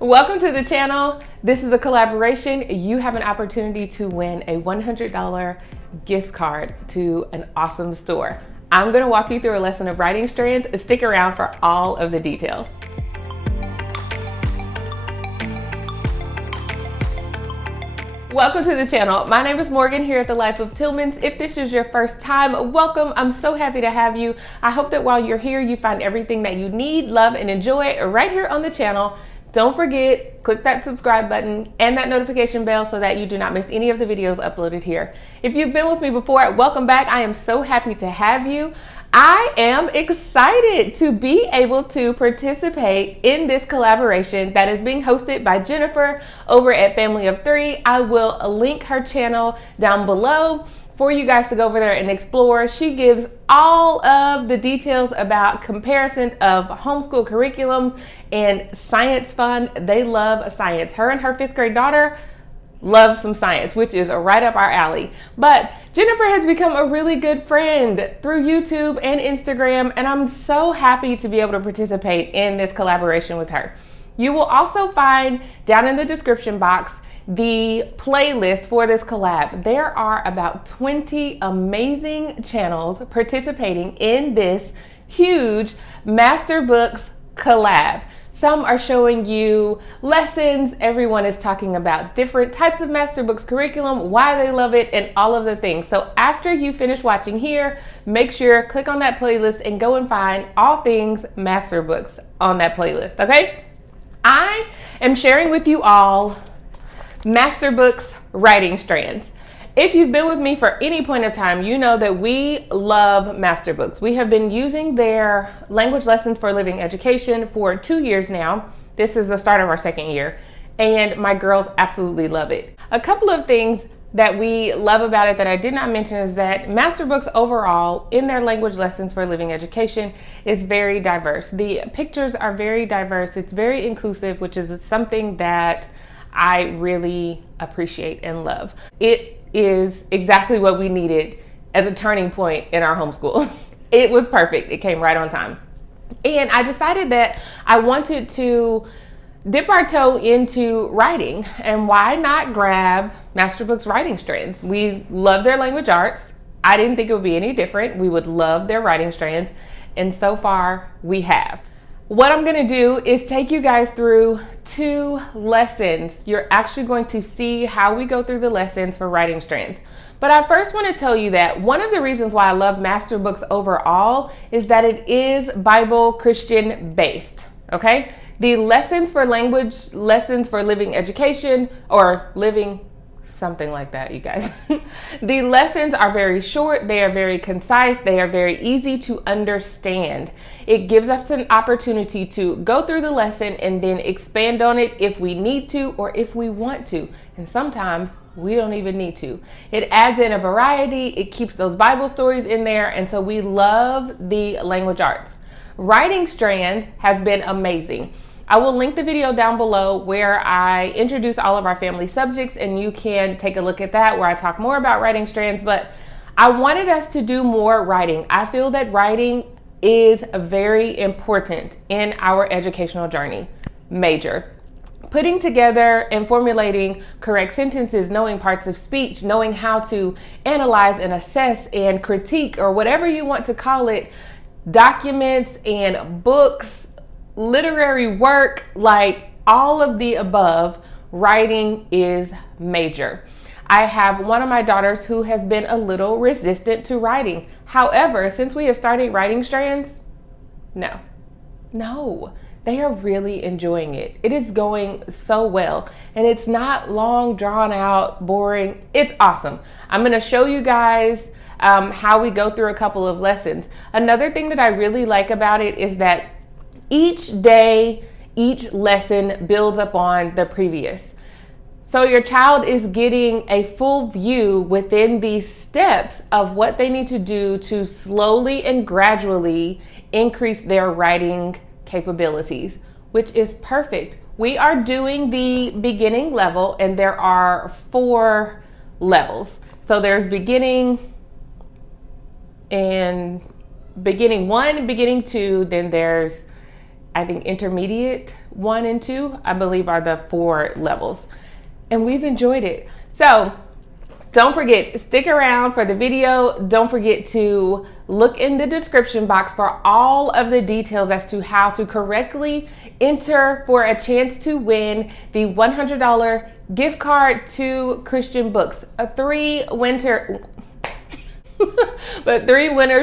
Welcome to the channel. This is a collaboration. You have an opportunity to win a $100 gift card to an awesome store. I'm going to walk you through a lesson of writing strands. Stick around for all of the details. Welcome to the channel. My name is Morgan here at The Life of Tillmans. If this is your first time, welcome. I'm so happy to have you. I hope that while you're here, you find everything that you need, love, and enjoy right here on the channel. Don't forget, click that subscribe button and that notification bell so that you do not miss any of the videos uploaded here. If you've been with me before, welcome back. I am so happy to have you. I am excited to be able to participate in this collaboration that is being hosted by Jennifer over at Family of Three. I will link her channel down below for you guys to go over there and explore. She gives all of the details about comparison of homeschool curriculums and science fun. They love science. Her and her 5th grade daughter love some science, which is right up our alley. But Jennifer has become a really good friend through YouTube and Instagram, and I'm so happy to be able to participate in this collaboration with her. You will also find down in the description box the playlist for this collab. There are about 20 amazing channels participating in this huge MasterBooks collab. Some are showing you lessons. Everyone is talking about different types of MasterBooks curriculum, why they love it, and all of the things. So after you finish watching here, make sure click on that playlist and go and find all things MasterBooks on that playlist, okay? I am sharing with you all MasterBooks writing strands. If you've been with me for any point of time, you know that we love MasterBooks. We have been using their language lessons for living education for 2 years now. This is the start of our 2nd year, and my girls absolutely love it. A couple of things that we love about it that I did not mention is that MasterBooks overall in their language lessons for living education is very diverse. The pictures are very diverse. It's very inclusive, which is something that I really appreciate and love. It is exactly what we needed as a turning point in our homeschool. It was perfect. It came right on time. And I decided that I wanted to dip our toe into writing, and why not grab MasterBooks writing strands? We love their language arts. I didn't think it would be any different. We would love their writing strands, and so far we have. What I'm gonna do is take you guys through 2 lessons. You're actually going to see how we go through the lessons for writing strands. But I first want to tell you that one of the reasons why I love MasterBooks overall is that it is Bible Christian based, okay? The lessons for language, lessons for living education, or living something like that, you guys. The lessons are very short, they are very concise, they are very easy to understand. It gives us an opportunity to go through the lesson and then expand on it if we need to or if we want to. And sometimes we don't even need to. It adds in a variety, it keeps those Bible stories in there, and so we love the language arts. Writing strands has been amazing. I will link the video down below where I introduce all of our family subjects, and you can take a look at that where I talk more about writing strands. But I wanted us to do more writing. I feel that writing is very important in our educational journey. Major. Putting together and formulating correct sentences, knowing parts of speech, knowing how to analyze and assess and critique, or whatever you want to call it, documents and books, literary work, like all of the above, writing is major. I have one of my daughters who has been a little resistant to writing. However, since we have started writing strands, no, they are really enjoying it. It is going so well, and it's not long, drawn out, boring. It's awesome. I'm gonna show you guys how we go through a couple of lessons. Another thing that I really like about it is that each day, each lesson builds upon the previous. So your child is getting a full view within these steps of what they need to do to slowly and gradually increase their writing capabilities, which is perfect. We are doing the beginning level, and there are 4 levels. So there's beginning and beginning 1, beginning 2, then there's I think intermediate 1 and 2, I believe, are the 4 levels. And we've enjoyed it. So don't forget, stick around for the video. Don't forget to look in the description box for all of the details as to how to correctly enter for a chance to win the $100 gift card to Christian Books. Three winners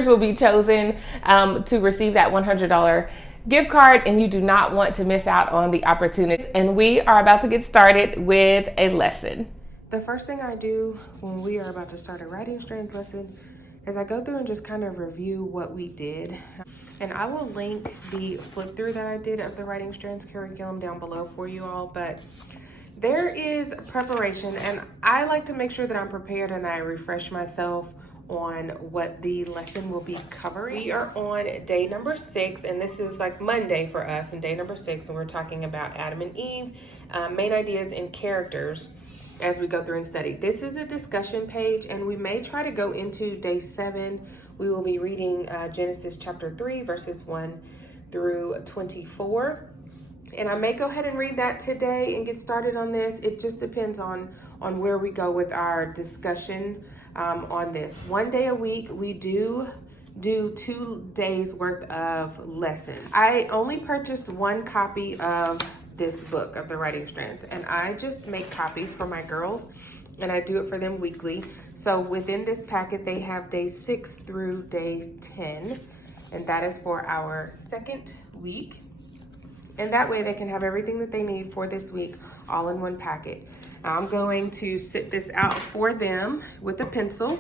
will be chosen to receive that $100 gift card, and you do not want to miss out on the opportunity. And we are about to get started with a lesson. The first thing I do when we are about to start a writing strands lesson is I go through and just kind of review what we did. And I will link the flip through that I did of the writing strands curriculum down below for you all, but there is preparation, and I like to make sure that I'm prepared and I refresh myself on what the lesson will be covering. We are on day number 6, and this is like Monday for us, and day number 6, and we're talking about Adam and Eve, main ideas and characters as we go through and study. This is a discussion page, and we may try to go into day 7. We will be reading Genesis chapter 3, verses 1 through 24. And I may go ahead and read that today and get started on this. It just depends on where we go with our discussion on this. 1 day a week, we do 2 days worth of lessons. I only purchased 1 copy of this book of the writing strands, and I just make copies for my girls, and I do it for them weekly. So within this packet, they have day 6 through day 10, and that is for our 2nd week. And that way they can have everything that they need for this week all in 1 packet. Now I'm going to sit this out for them with a pencil.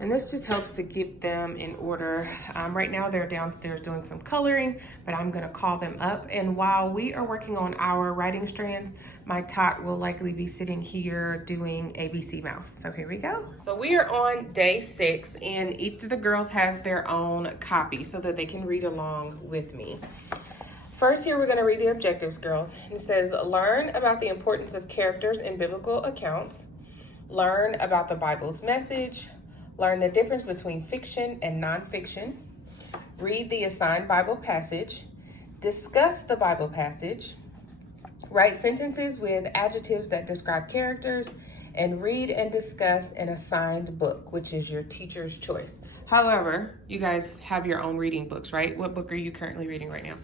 And this just helps to keep them in order. Right now they're downstairs doing some coloring, but I'm gonna call them up. And while we are working on our writing strands, my tot will likely be sitting here doing ABC Mouse. So here we go. So we are on day 6, and each of the girls has their own copy so that they can read along with me. First here, we're gonna read the objectives, girls. It says, learn about the importance of characters in biblical accounts, learn about the Bible's message, learn the difference between fiction and nonfiction, read the assigned Bible passage, discuss the Bible passage, write sentences with adjectives that describe characters, and read and discuss an assigned book, which is your teacher's choice. However, you guys have your own reading books, right? What book are you currently reading right now?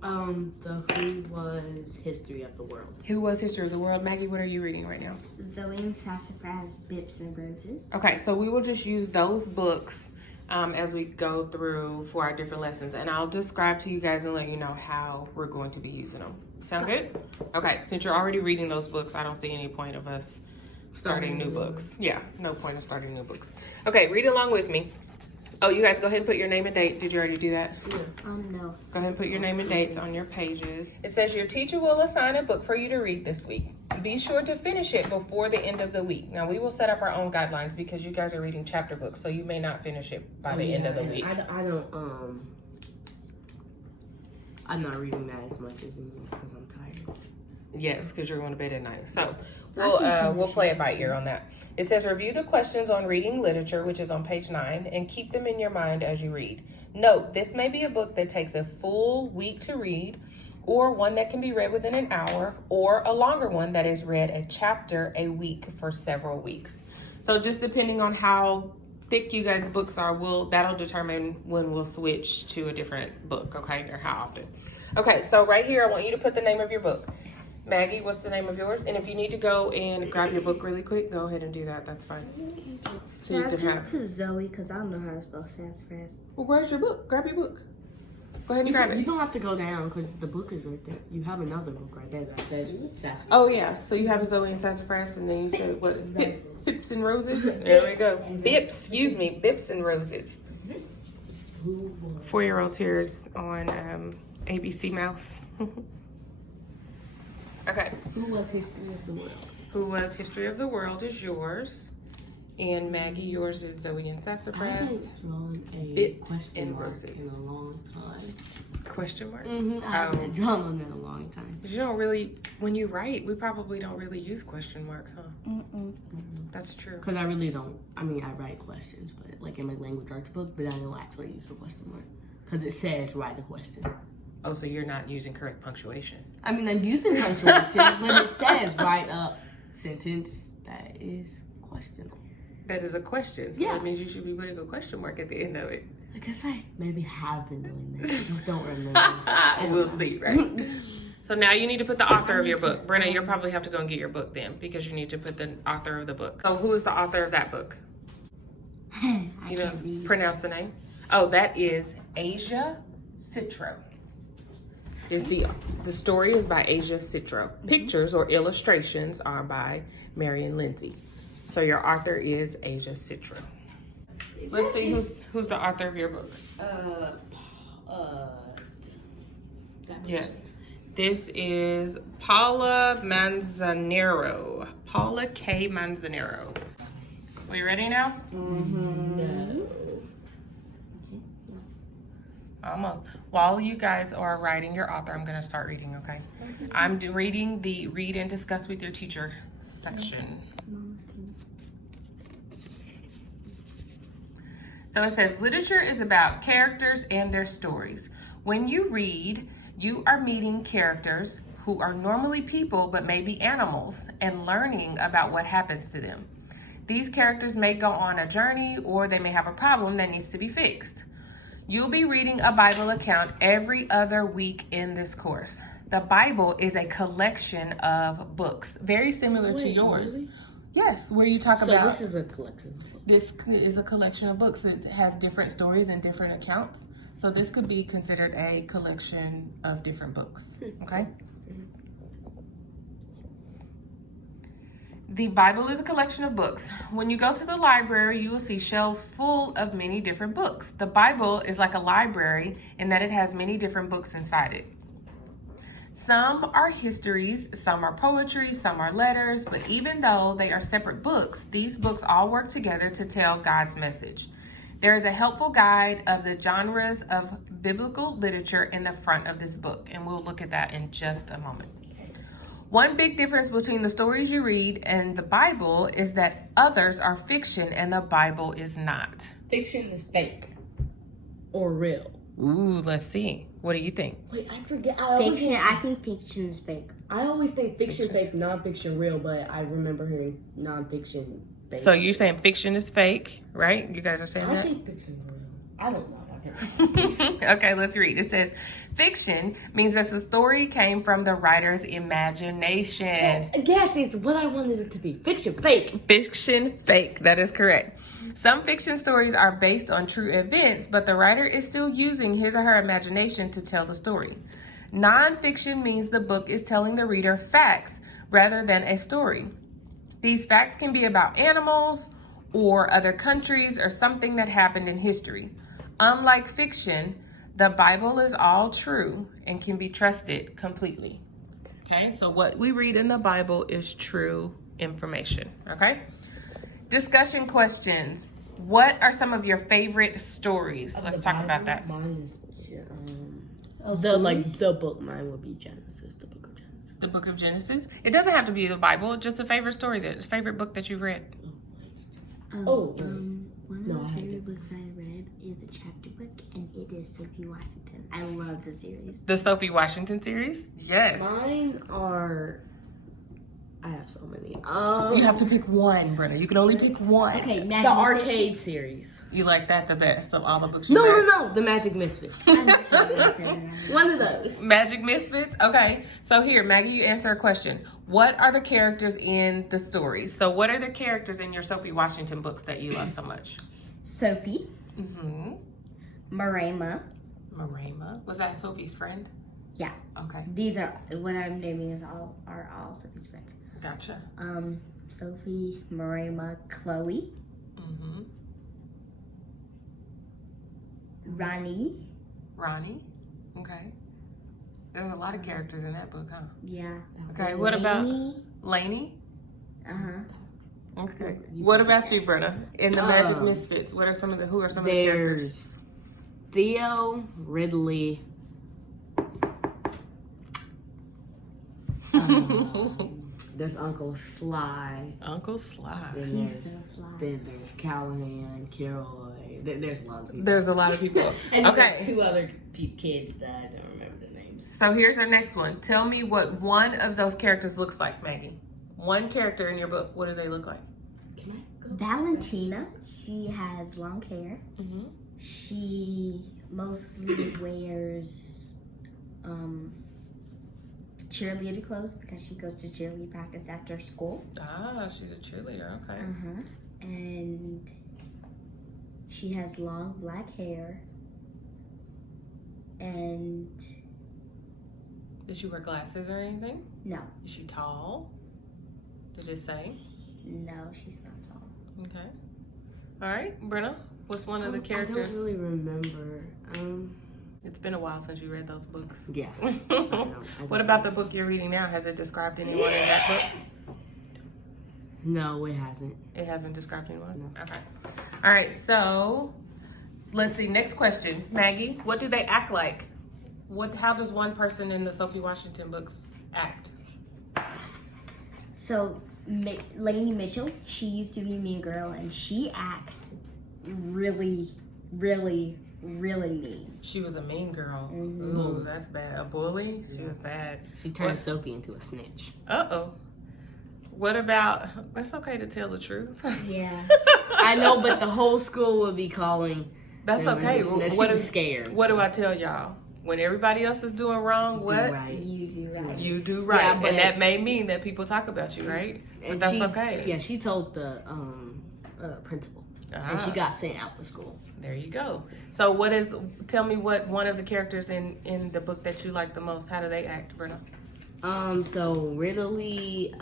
The Who Was History of the World. Who Was History of the World? Maggie, what are you reading right now? Zoe and Sassafras, Bips and Roses. Okay, so we will just use those books as we go through for our different lessons, and I'll describe to you guys and let you know how we're going to be using them. Sound good? Okay, since you're already reading those books, I don't see any point of us starting new books. Yeah, no point of starting new books. Okay, read along with me. Oh, you guys go ahead and put your name and date. Did you already do that? Yeah. No. Go ahead and put your name and dates on your pages. It says your teacher will assign a book for you to read this week. Be sure to finish it before the end of the week. Now, we will set up our own guidelines because you guys are reading chapter books, so you may not finish it by the end of the week. I'm not reading that as much as because I'm tired. Yes, because you're going to bed at night. So we'll play it by ear on that. It says review the questions on reading literature, which is on page 9, and keep them in your mind as you read. Note, this may be a book that takes a full week to read, or one that can be read within an hour, or a longer one that is read a chapter a week for several weeks. So just depending on how thick you guys' books are, that'll determine when we'll switch to a different book, okay, or how often. Okay, so right here, I want you to put the name of your book. Maggie, what's the name of yours? And if you need to go and grab your book really quick, go ahead and do that. That's fine. So you can have. Put Zoe because I don't know how to spell sassafras. Well, where's your book? Grab your book. Go ahead and grab it. You don't have to go down because the book is right there. You have another book right there that says sassafras. Oh yeah. So you have Zoe and Sassafras, and then you said what? Bips and Roses. There we go. Bips and Roses. 4-year-old here is on ABC Mouse. Okay. Who Was History of the World? Who Was History of the World is yours. And Maggie, yours is Zoe and Sassafras. I haven't drawn a Bips question and mark Roses. in a long time. Question mark? I haven't drawn one in a long time. You don't really, when you write, we probably don't really use question marks, huh? That's true. Because I really don't. I mean, I write questions, but like in my language arts book, but I don't actually use a question mark. Because it says write a question. Oh, so you're not using correct punctuation. I mean, I'm using punctuation, but it says write a sentence that is questionable. That is a question. So Yeah. that means you should be putting a question mark at the end of it. I guess I maybe have been doing this. I just don't remember. We'll see, right? So now you need to put the author of your book. Brenna, you'll probably have to go and get your book then because you need to put the author of the book. So who is the author of that book? You know, pronounce the name. Oh, that is Asia Citro. The story is by Asia Citro. Pictures or illustrations are by Marion Lindsay. So your author is Asia Citro. Let's see who's the author of your book. Yes. This is Paula Manzanero. Paula K. Manzanero. We ready now? No. Almost. While you guys are writing your author, I'm going to start reading, okay? I'm reading the Read and Discuss with Your Teacher section. So it says, literature is about characters and their stories. When you read, you are meeting characters who are normally people but may be animals and learning about what happens to them. These characters may go on a journey or they may have a problem that needs to be fixed. You'll be reading a Bible account every other week in this course. The Bible is a collection of books, very similar to yours. Really? Yes, where you talk So about... this is a collection of books. This is a collection of books. It has different stories and different accounts. So this could be considered a collection of different books, okay? The Bible is a collection of books. When you go to the library, you will see shelves full of many different books. The Bible is like a library in that it has many different books inside it. Some are histories, some are poetry, some are letters, but even though they are separate books, these books all work together to tell God's message. There is a helpful guide of the genres of biblical literature in the front of this book, and we'll look at that in just a moment. One big difference between the stories you read and the Bible is that others are fiction and the Bible is not. Fiction is fake or real. Ooh, let's see. What do you think? Wait, I forget. Fiction. I think fiction is fake. I always think fiction fake, nonfiction real, but I remember hearing nonfiction fake. So you're saying fiction is fake, right? You guys are saying I that? think fiction real. I don't know. Okay, let's read. It says, fiction means that the story came from the writer's imagination. So, yes, it's what I wanted it to be. Fiction fake. Fiction fake. That is correct. Some fiction stories are based on true events, but the writer is still using his or her imagination to tell the story. Nonfiction means the book is telling the reader facts rather than a story. These facts can be about animals or other countries or something that happened in history. Unlike fiction, the Bible is all true and can be trusted completely. Okay, so what we read in the Bible is true information, okay? Discussion questions. What are some of your favorite stories? Let's talk about that. Mine is the book. Mine would be Genesis, the book of Genesis. The book of Genesis? It doesn't have to be the Bible, just a favorite story, favorite book that you've read. One of my favorite books I read is a chapter book, and it is Sophie Washington. I love the series. The Sophie Washington series? Yes. Mine are... I have so many. You have to pick one, Brenna. You can only pick one. Okay, the arcade series. You like that the best of all the books you read? No, the Magic Misfits. One of those. Magic Misfits? Okay. So here, Maggie, you answer a question. What are the characters in the stories? So what are the characters in your Sophie Washington books that you love so much? Sophie. Mm-hmm. Marema. Marema. Was that Sophie's friend? Yeah. Okay. These are what I'm naming are all Sophie's friends. Gotcha. Sophie, Marema, Chloe. Mm-hmm. Ronnie. Okay. There's a lot of characters in that book, huh? Yeah. Okay. What about Lainey? Uh-huh. Okay. What about you, Brenna? In the Magic Misfits, who are some of the characters? Theo, Ridley. There's Uncle Sly. Uncle Sly. He's so sly. Then there's Callahan, Kilroy. There's a lot of people. There's a lot of people. And okay. there's two other kids that I don't remember the So here's our next one. Tell me what one of those characters looks like, Maggie. One character in your book. What do they look like? Can I go? Valentina, she has long hair. Mm-hmm. She mostly wears cheerleader clothes because she goes to cheerleading practice after school. Ah, she's a cheerleader. Okay. And she has long black hair. And Did she wear glasses or anything? no, Is she tall? Did it say? no, she's not tall. Okay. All right, Brenna. What's one of the I characters? don't really remember. It's been a while since you read those books. Yeah. What about the book you're reading now? Has it described anyone in that book? No, it hasn't. It hasn't described anyone? No. Okay. All right, so let's see. Next question. Maggie, what do they act like? How does one person in the Sophie Washington books act? So Lainey Mitchell, she used to be Mean Girl, and she acted really, really, really mean. She was a mean girl. Mhm. Ooh, that's bad. A bully? She was bad. She turned Sophie into a snitch. Uh-oh. What about, it's okay to tell the truth. Yeah. I know, but the whole school would be calling. That's them okay. a snitch. She was scared. What do I tell y'all? When everybody else is doing wrong, what? Right. You do right. You do right. Yeah, but and that it's- may mean that people talk about you, right? But And that's she, okay. Yeah, she told the principal, and she got sent out to school. There you go. So tell me what one of the characters in the book that you like the most, how do they act, Brenna? So Ridley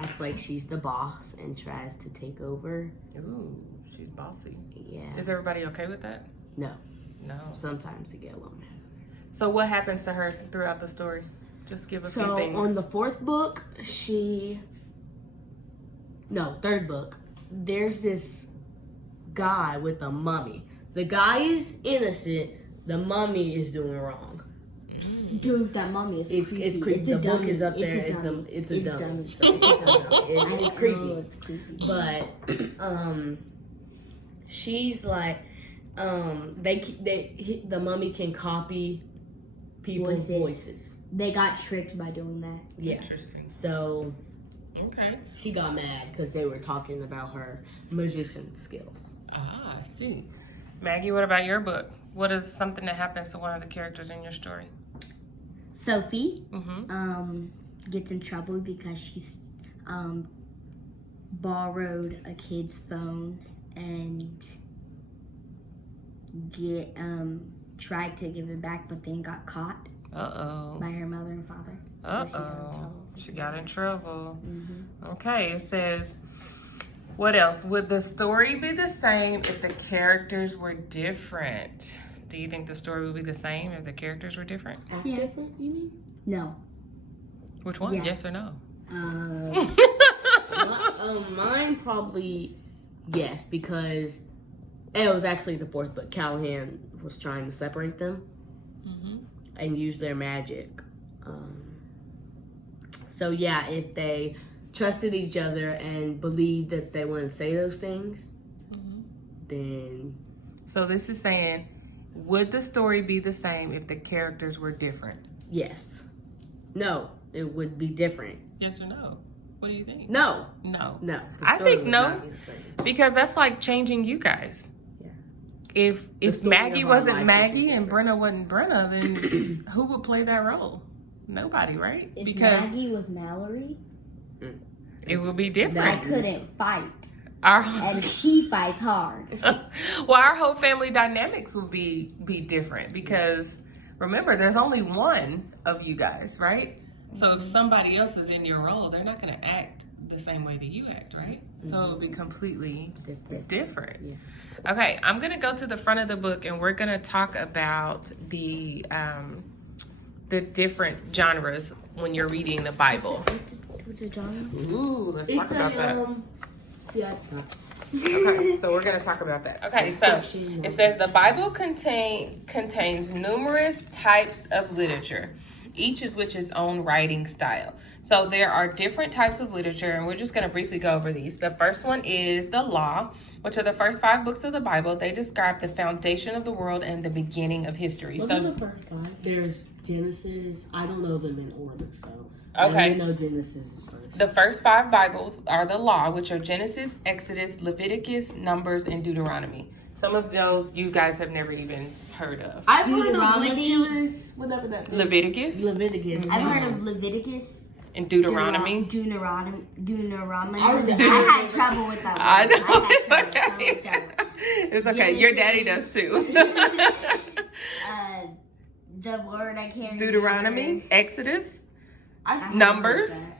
acts like she's the boss and tries to take over. Ooh, she's bossy. Yeah. Is everybody okay with that? No. No. Sometimes they get along. So what happens to her throughout the story? Just give a few So things. on the third book, there's this guy with a mummy. The guy is innocent. The mummy is doing wrong. Dude, that mommy is creepy. It's creepy. It's a The book dummy. is up there. It's a dummy. It's a It's dummy. dummy. So it's a dummy. It's creepy. Oh, it's creepy. But she's like the mummy can copy people's voices. They got tricked by doing that. Yeah. Interesting. So Okay. she got mad because they were talking about her magician skills. Ah, I see. Maggie, what about your book? What is something that happens to one of the characters in your story? Sophie Mm-hmm. gets in trouble because she's borrowed a kid's phone and tried to give it back, but then got caught Uh-oh. by her mother and father. Uh-oh. She got in trouble. Mm-hmm. Okay, it says, what else? Would the story be the same if the characters were different? Do you think the story would be the same if the characters were different? Yeah. Different, you mean? No. Which one? Yeah. Yes or no? Mine probably yes, because it was actually the fourth book. Callahan was trying to separate them Mm-hmm. and use their magic. So yeah, if they trusted each other and believed that they wouldn't say those things, Mm-hmm. then So this is saying, would the story be the same if the characters were different? yes. No, it would be different. Yes or no? What do you think? No. No. The I story think would no. not be the same. Because that's like changing you guys. Yeah. If story Maggie of our wasn't life Maggie would be and Brenna wasn't Brenna, then who would play that role? Nobody, right? If Because Maggie was Mallory, it would be I different. couldn't fight. Our And she fights hard. well, our whole family dynamics would be different because remember, there's only one of you guys, right? So if somebody else is in your role, they're not going to act the same way that you act, right? So it would be completely different. Yeah. Okay, I'm going to go to the front of the book and we're going to talk about the different genres when you're reading the Bible. What's a genre? Ooh, let's talk about that. Yeah. Okay, so we're going to talk about that. Okay, so it says the Bible contains numerous types of literature, each is which its own writing style. So there are different types of literature, and we're just going to briefly go over these. The first one is the law, which are the first 5 books of the Bible. They describe the foundation of the world and the beginning of history. What are the first 5? There's Genesis. I don't know them in order, so okay. I only know Genesis is first. The first 5 Bibles are the law, which are Genesis, Exodus, Leviticus, Numbers, and Deuteronomy. Some of those you guys have never even heard of. I've heard of Leviticus, whatever that is. Leviticus. Leviticus. I've heard of Leviticus. And Deuteronomy. Deuteronomy. I had trouble with that. I know. I had trouble. It's okay. Your daddy does too. The word I can't Deuteronomy, remember. Exodus, I've Numbers.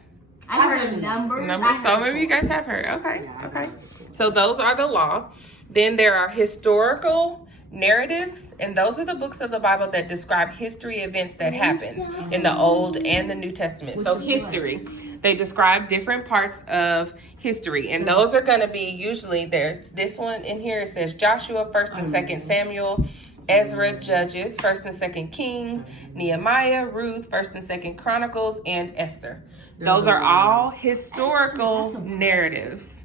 I've heard of Numbers. Numbers. Some of you guys have heard. Okay. Okay. So those are the law. Then there are historical narratives, and those are the books of the Bible that describe history events that happened in the Old and the New Testament. So history, they describe different parts of history, and those are going to be usually, there's this one in here, it says Joshua, 1st and 2nd Samuel, Ezra, Judges, 1st and 2nd Kings, Nehemiah, Ruth, 1st and 2nd Chronicles, and Esther. Those are all historical narratives.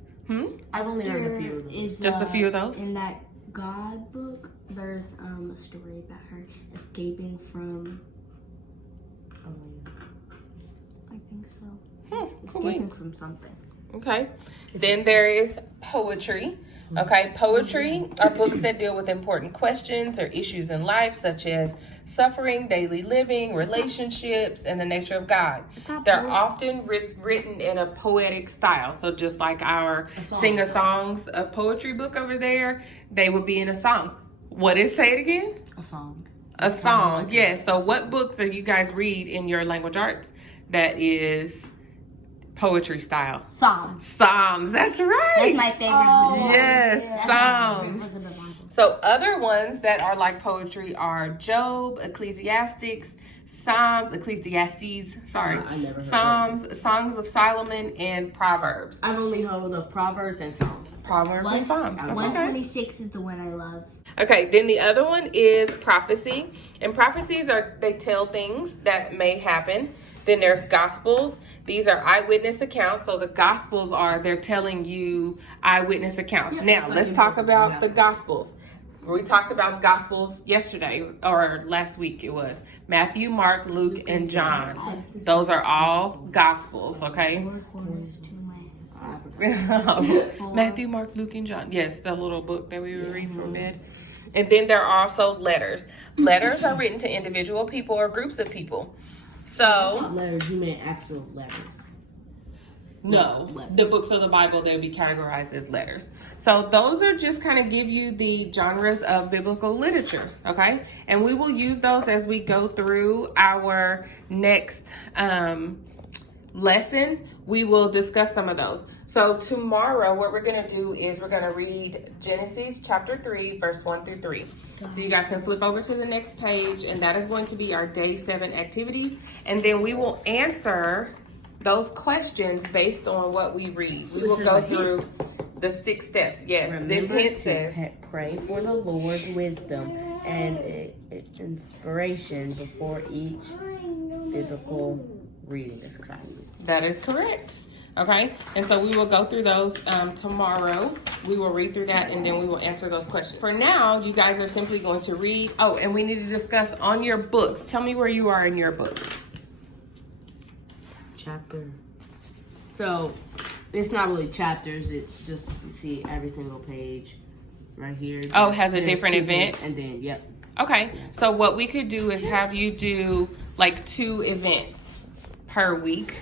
I've only heard a few of them. Just a few of those? In that God book, there's a story about her escaping from. I think so. Escaping from something. Okay. Then there is poetry. Okay. Poetry are books that deal with important questions or issues in life, such as suffering, daily living, relationships, and the nature of God. They're often written in a poetic style. So just like our sing-a-songs of poetry book over there, they would be in a song. What is, say it again? A song. A song, yes. So what books are you guys read in your language arts that is poetry style? Psalms. That's right. That's my favorite. Yes, Psalms. So other ones that are like poetry are Job, Ecclesiastes, Psalms, I never heard Psalms, Songs of Solomon, and Proverbs. I've only heard of Proverbs and Psalms. Proverbs and Psalms. 126 is the one I love. Okay, then the other one is prophecy. And prophecies they tell things that may happen. Then there's gospels. These are eyewitness accounts. So the gospels they're telling you eyewitness accounts. Yeah, now, let's talk about the gospels. We talked about gospels yesterday, or last week it was. Matthew, Mark, Luke, and John. Those are all gospels, okay? Matthew, Mark, Luke, and John. Yes, the little book that we were reading from bed. And then there are also letters. Letters are written to individual people or groups of people. So letters, you meant actual letters. No, the books of the Bible, they'll be categorized as letters. So those are just kind of give you the genres of biblical literature, okay? And we will use those as we go through our next lesson. We will discuss some of those. So tomorrow, what we're going to do is we're going to read Genesis chapter 3, verse 1 through 3. So you guys can flip over to the next page, and that is going to be our day 7 activity. And then we will answer those questions based on what we read. We will go through the 6 steps. Yes, this hint says pray for the Lord's wisdom and inspiration before each biblical reading is exciting. That is correct. Okay, and so we will go through those tomorrow. We will read through that, and then we will answer those questions. For now, you guys are simply going to read. Oh, and we need to discuss on your books. Tell me where you are in your book. Chapter. So it's not really chapters. It's just, you see every single page right here. Oh, it has a different event? And then, yep. Okay, so what we could do is have you do like 2 events per week.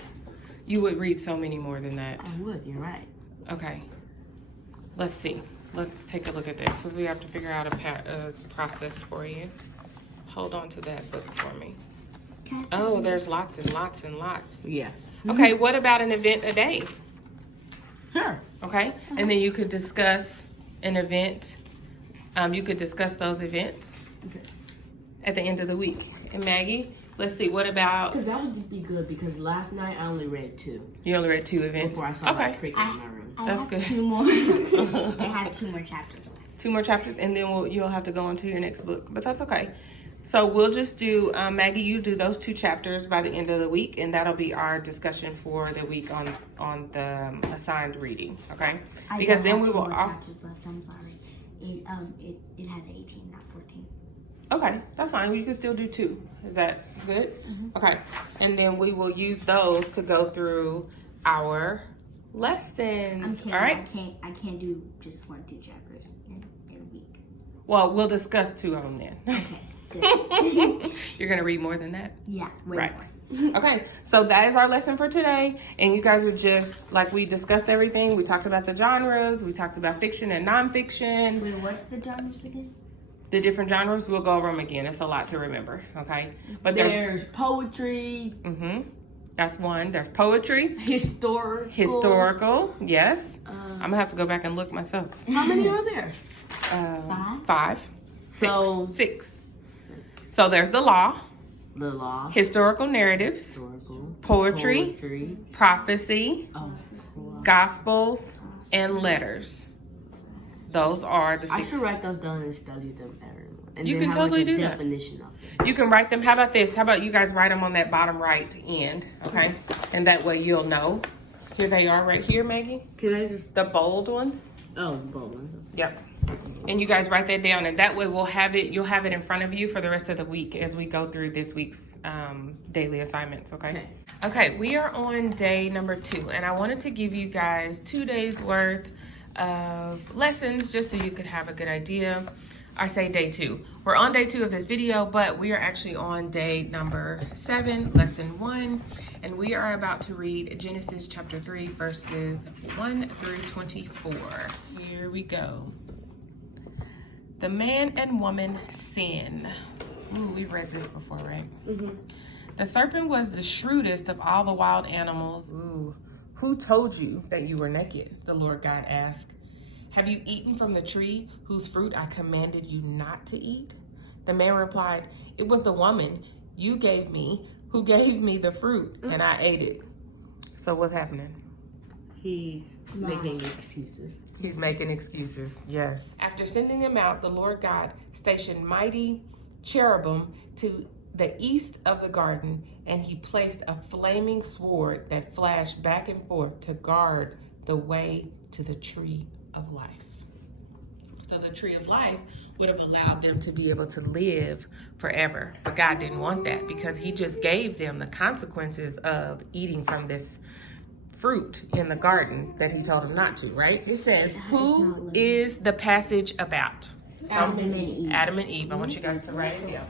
You would read so many more than that. I would, you're right. Okay, let's see. Let's take a look at this. So we have to figure out a process for you. Hold on to that book for me. Oh, there's lots and lots and lots. Yeah. Okay, what about an event a day? Sure. Okay, and then you could discuss an event. You could discuss those events at the end of the week. And Maggie, let's see, what about... Because that would be good, because last night I only read 2. You only read 2 events? Before I saw that cricket in my room. That's good. 2 more. I have 2 more chapters left. 2 more chapters, and then you'll have to go on to your next book. But that's okay. So we'll just do, Maggie, you do those 2 chapters by the end of the week, and that'll be our discussion for the week on the assigned reading, okay? Because then we will also... I'm sorry. It has 18, not 14. Okay, that's fine. You can still do 2. Is that good? Okay, and then we will use those to go through our lessons. All right? I can't do just 1, 2 chapters in a week. Well, we'll discuss 2 of them then. Okay, good. You're gonna read more than that? Yeah, way Right. more. Okay, so that is our lesson for today. And you guys are just, like, we discussed everything. We talked about the genres. We talked about fiction and nonfiction. Wait, what's the genres again? The different genres, we'll go over them again. It's a lot to remember, okay? But There's poetry. That's one. There's poetry. Historical, yes. I'm gonna have to go back and look myself. How many are there? 5. So 6. So there's the law. The law. Historical narratives. Historical. Poetry. Prophecy. Gospels. And letters. Those are the 6. I should write those down and study them every month. And You then can have, totally like, a do that. definition of it. You can write them. How about this? How about you guys write them on that bottom right end, okay? And that way you'll know. Here they are right here, Maggie. Can I just... The bold ones. Oh, bold ones. Yep. And you guys write that down, and that way we'll have it. You'll have it in front of you for the rest of the week as we go through this week's daily assignments, okay? Okay, we are on day number 2, and I wanted to give you guys 2 days worth of lessons just so you could have a good idea. I say day 2. We're on day 2 of this video, but we are actually on day number 7, lesson 1, and we are about to read Genesis chapter 3, verses 1 through 24. Here we go. The man and woman sin. Ooh, we've read this before, right? The serpent was the shrewdest of all the wild animals. Ooh. Who told you that you were naked? The Lord God asked. Have you eaten from the tree whose fruit I commanded you not to eat? The man replied, it was the woman you gave me who gave me the fruit, and I ate it. So what's happening? He's making excuses. He's making excuses, yes. After sending them out, the Lord God stationed mighty cherubim to the east of the garden, and he placed a flaming sword that flashed back and forth to guard the way to the tree of life. So the tree of life would have allowed them to be able to live forever. But God didn't want that because he just gave them the consequences of eating from this fruit in the garden that he told them not to, right? It says, who is the passage about? So, Adam and Eve. Adam and Eve. I want you guys to write it down.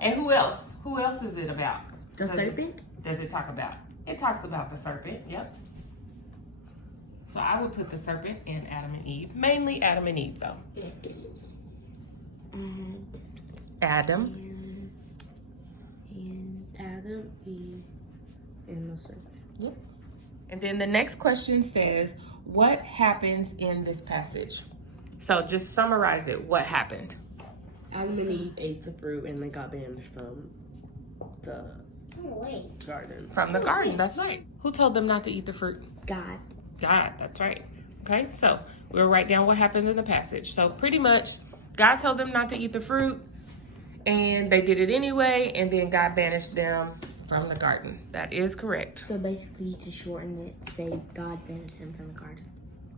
And who else? Who else is it about? The serpent? Does it talk about? It talks about the serpent, yep. So I would put the serpent in Adam and Eve. Mainly Adam and Eve, though. Adam. And Adam, Eve, and the serpent. Yep. And then the next question says, what happens in this passage? So just summarize it. What happened? Adam and Eve ate the fruit and they got banished from the garden. From the garden, that's right. Who told them not to eat the fruit? God. God, that's right. Okay, so we'll write down what happens in the passage. So pretty much, God told them not to eat the fruit, and they did it anyway, and then God banished them from the garden. That is correct. So basically, to shorten it, say God banished them from the garden.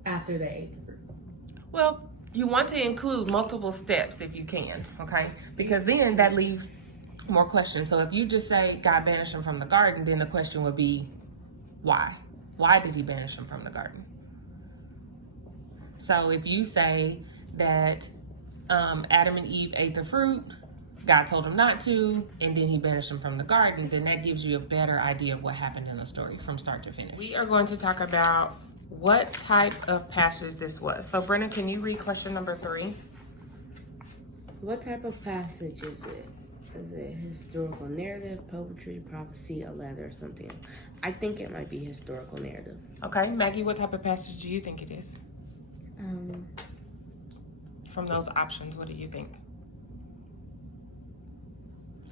After they ate the fruit. Well, you want to include multiple steps if you can, okay? Because then that leaves more questions. So if you just say God banished them from the garden, then the question would be, why? Why did he banish them from the garden? So if you say that Adam and Eve ate the fruit, God told them not to, and then he banished them from the garden, then that gives you a better idea of what happened in the story from start to finish. We are going to talk about what type of passage this was. So Brennan, can you read question number 3? What type of passage is it? Is it historical narrative, poetry, prophecy, a letter, or something else? I think it might be historical narrative. Okay, Maggie, what type of passage do you think it is? From those options, what do you think?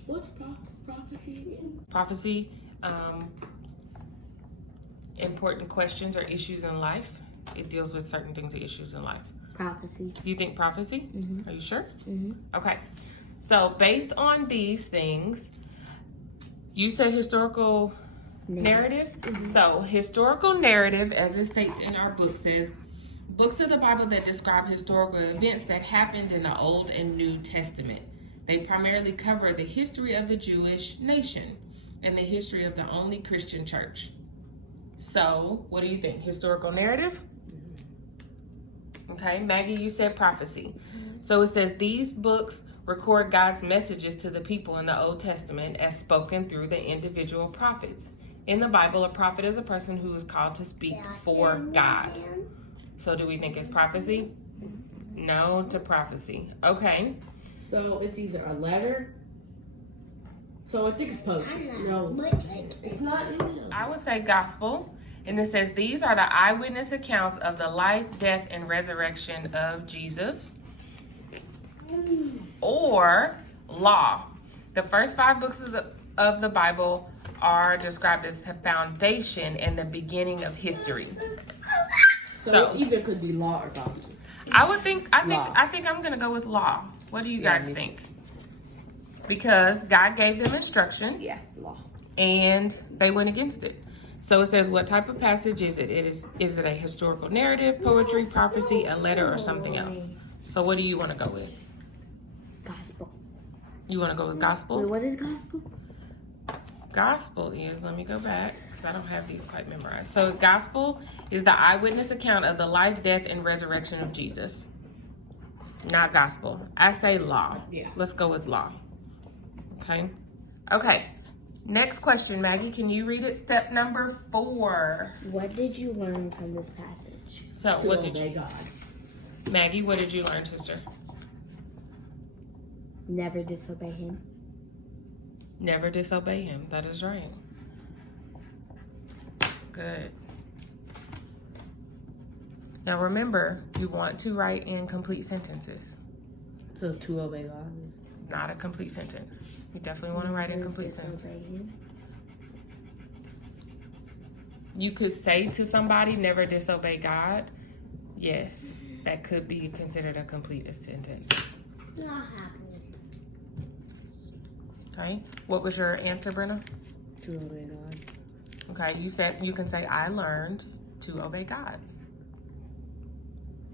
What's prophecy again? Prophecy, important questions or issues in life. It deals with certain things or issues in life. Prophecy. You think prophecy? Mm-hmm. Are you sure? Mm-hmm. Okay. So based on these things, you said historical narrative. So historical narrative, as it states in our book, says books of the Bible that describe historical events that happened in the Old and New Testament. They primarily cover the history of the Jewish nation and the history of the only Christian church. So, what do you think? Historical narrative? Okay, Maggie, you said prophecy. So it says these books record God's messages to the people in the Old Testament as spoken through the individual prophets. In the Bible, a prophet is a person who is called to speak for God. So do we think it's prophecy? No to prophecy. Okay. So it's either a letter. So I think it's poetry. No, it's not. I would say gospel. And it says these are the eyewitness accounts of the life, death, and resurrection of Jesus. Or law. The first 5 books of the Bible are described as the foundation and the beginning of history. So it either could be law or gospel. I think I'm gonna go with law. What do you guys think? Because God gave them instruction. Yeah, law. And they went against it. So it says, what type of passage is it? Is it a historical narrative, poetry, prophecy, a letter, or something else? So what do you want to go with? Gospel. You want to go with gospel? Wait, what is gospel? Gospel is, let me go back because I don't have these quite memorized. So gospel is the eyewitness account of the life, death, and resurrection of Jesus. Not gospel. I say law. Yeah. Let's go with law. Okay. Okay. Next question, Maggie. Can you read it? Step number 4. What did you learn from this passage? So To what did obey you, God. Maggie? What did you learn, sister? Never disobey him. Never disobey him. That is right. Good. Now remember, you want to write in complete sentences. So to obey God is Not a complete sentence. You definitely want to write in complete sentences. Disobey him. You could say to somebody, never disobey God. Yes, that could be considered a complete sentence. Not happening. Okay. What was your answer, Brenna? to obey God. Okay, you said you can say, I learned to obey God.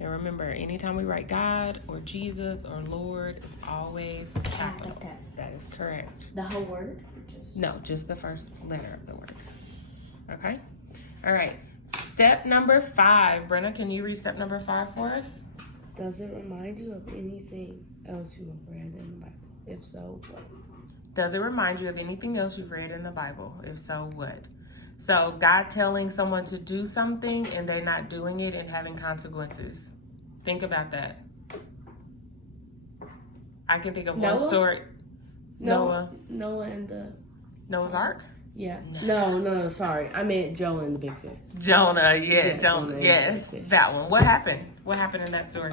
And remember, anytime we write God or Jesus or Lord, it's always capital. That is correct. The whole word? Or just... No, just the first letter of the word. Okay? All right. Step number 5. Brenna, can you read step number 5 for us? Does it remind you of anything else you have read in the Bible? If so, what? Does it remind you of anything else you've read in the Bible? If so, what? So God telling someone to do something and they're not doing it and having consequences. Think about that. I can think of one story. Noah and the... Noah's Ark? Yeah. No, sorry. I meant Jonah and the big fish. Jonah, Yeah, Jonah. Yes, that one. What happened? What happened in that story?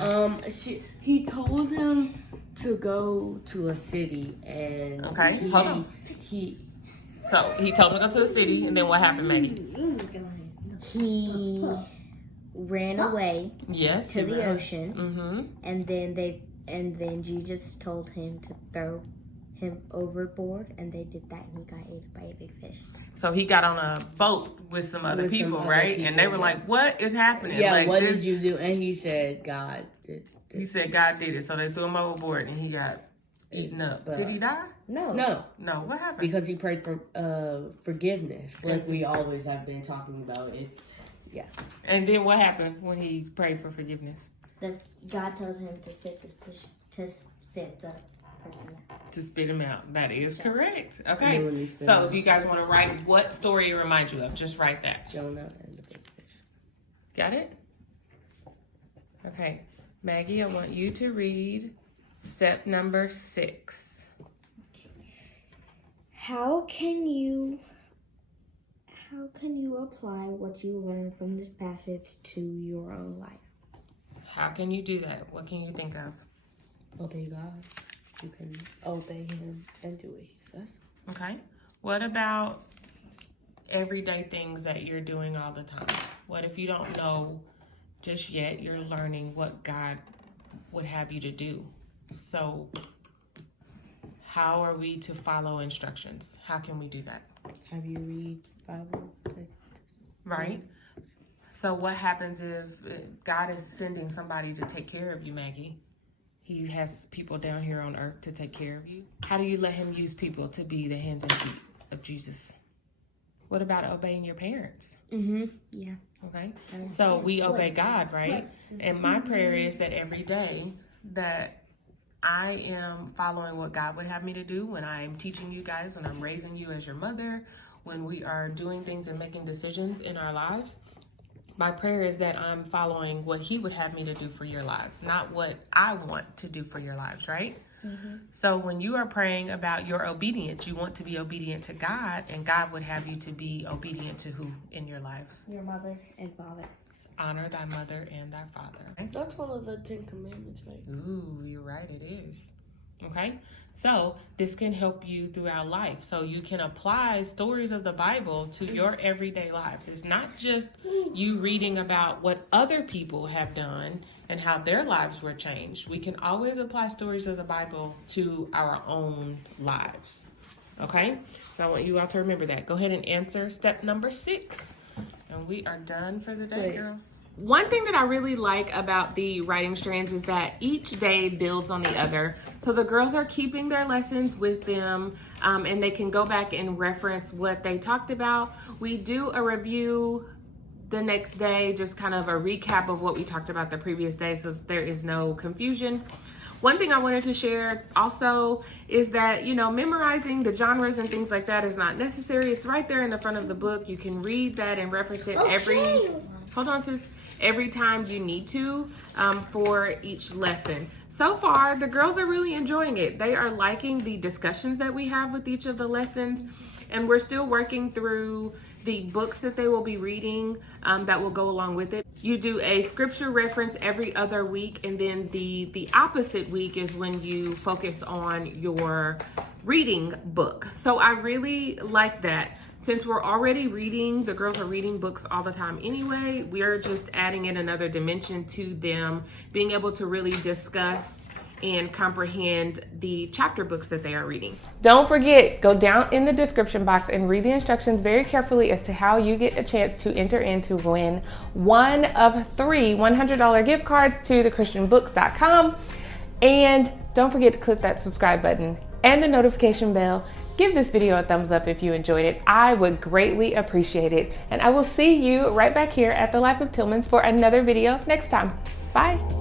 He told him to go to a city and... Okay, hold on. So he told him to go to a city, and then what happened, Maggie? He ran away to the ocean, and then Jesus told him to throw him overboard, and they did that, and he got ate by a big fish. So he got on a boat with some other people, right? And they were like, "What is happening?" Yeah, like, what did you do? And he said, "God did." He said God did it. So they threw him overboard, and he got eaten up. Did he die? No. What happened? Because he prayed for forgiveness, like we always have been talking about. And then what happened when he prayed for forgiveness? God told him to fit this fish, to fit the person out. To spit him out. That is correct. Okay. So if you guys want to write what story it reminds you of, just write that. Jonah and the big fish. Got it? Okay. Maggie, I want you to read step number 6. How can you apply what you learn from this passage to your own life? How can you do that? What can you think of? Obey God. You can obey him and do what he says. Okay. What about everyday things that you're doing all the time? What if you don't know just yet, you're learning what God would have you to do? So how are we to follow instructions? How can we do that? Have you read Bible? Right. So what happens if God is sending somebody to take care of you, Maggie? He has people down here on earth to take care of you. How do you let him use people to be the hands and feet of Jesus? What about obeying your parents? Yeah. Okay. So we obey God, right? And my prayer is that every day that I am following what God would have me to do when I'm teaching you guys, when I'm raising you as your mother, when we are doing things and making decisions in our lives. My prayer is that I'm following what he would have me to do for your lives, not what I want to do for your lives, right? So when you are praying about your obedience, you want to be obedient to God, and God would have you to be obedient to who in your lives? Your mother and father. Honor thy mother and thy father. Okay? That's one of the 10 Commandments, right? Ooh, you're right, it is. Okay, so this can help you throughout life. So you can apply stories of the Bible to your everyday lives. It's not just you reading about what other people have done and how their lives were changed. We can always apply stories of the Bible to our own lives. Okay, so I want you all to remember that. Go ahead and answer step number 6. And we are done for the day, girls. One thing that I really like about the writing strands is that each day builds on the other. So the girls are keeping their lessons with them, and they can go back and reference what they talked about. We do a review the next day, just kind of a recap of what we talked about the previous day, so there is no confusion. One thing I wanted to share also is that, you know, memorizing the genres and things like that is not necessary. It's right there in the front of the book. You can read that and reference it every time you need to for each lesson. So far, the girls are really enjoying it. They are liking the discussions that we have with each of the lessons, and we're still working through the books that they will be reading that will go along with it. You do a scripture reference every other week, and then the opposite week is when you focus on your reading book. So I really like that. Since we're already reading, the girls are reading books all the time anyway, we're just adding in another dimension to them being able to really discuss and comprehend the chapter books that they are reading. Don't forget, go down in the description box and read the instructions very carefully as to how you get a chance to enter in to win one of 3 $100 gift cards to thechristianbooks.com. And don't forget to click that subscribe button and the notification bell. Give this video a thumbs up if you enjoyed it. I would greatly appreciate it. And I will see you right back here at the Life of Tillmans for another video next time. Bye.